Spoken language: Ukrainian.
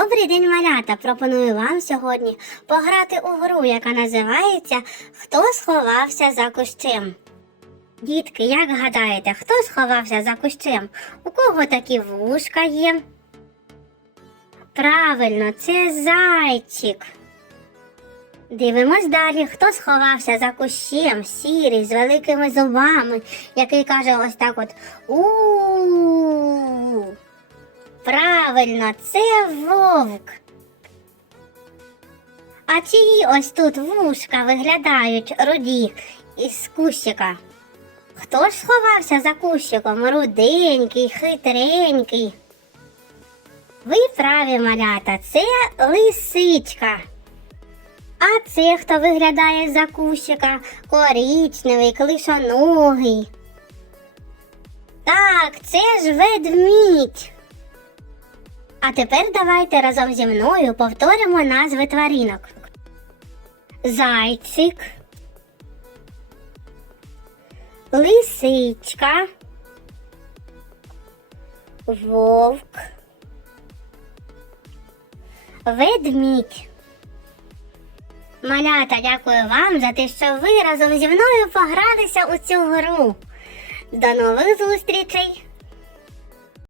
Добрий день, малята! Пропоную вам сьогодні пограти у гру, яка називається Хто сховався за кущем. Дітки, як гадаєте, хто сховався за кущем? У кого такі вушка є? Правильно, це зайчик. Дивимось далі, хто сховався за кущем, сірий, з великими зубами, який каже ось так от у Правильно, це вовк. А чиї ось тут вушка виглядають руді із кущика? Хто ж сховався за кущиком? Руденький, хитренький. Ви праві малята, це лисичка. А це хто виглядає за кущика? Корічневий, клишоногий. Так, це ж ведмідь. А тепер давайте разом зі мною повторимо назви тваринок. Зайчик, лисичка, вовк, ведмідь. Малята, дякую вам за те, що ви разом зі мною погралися у цю гру. До нових зустрічей!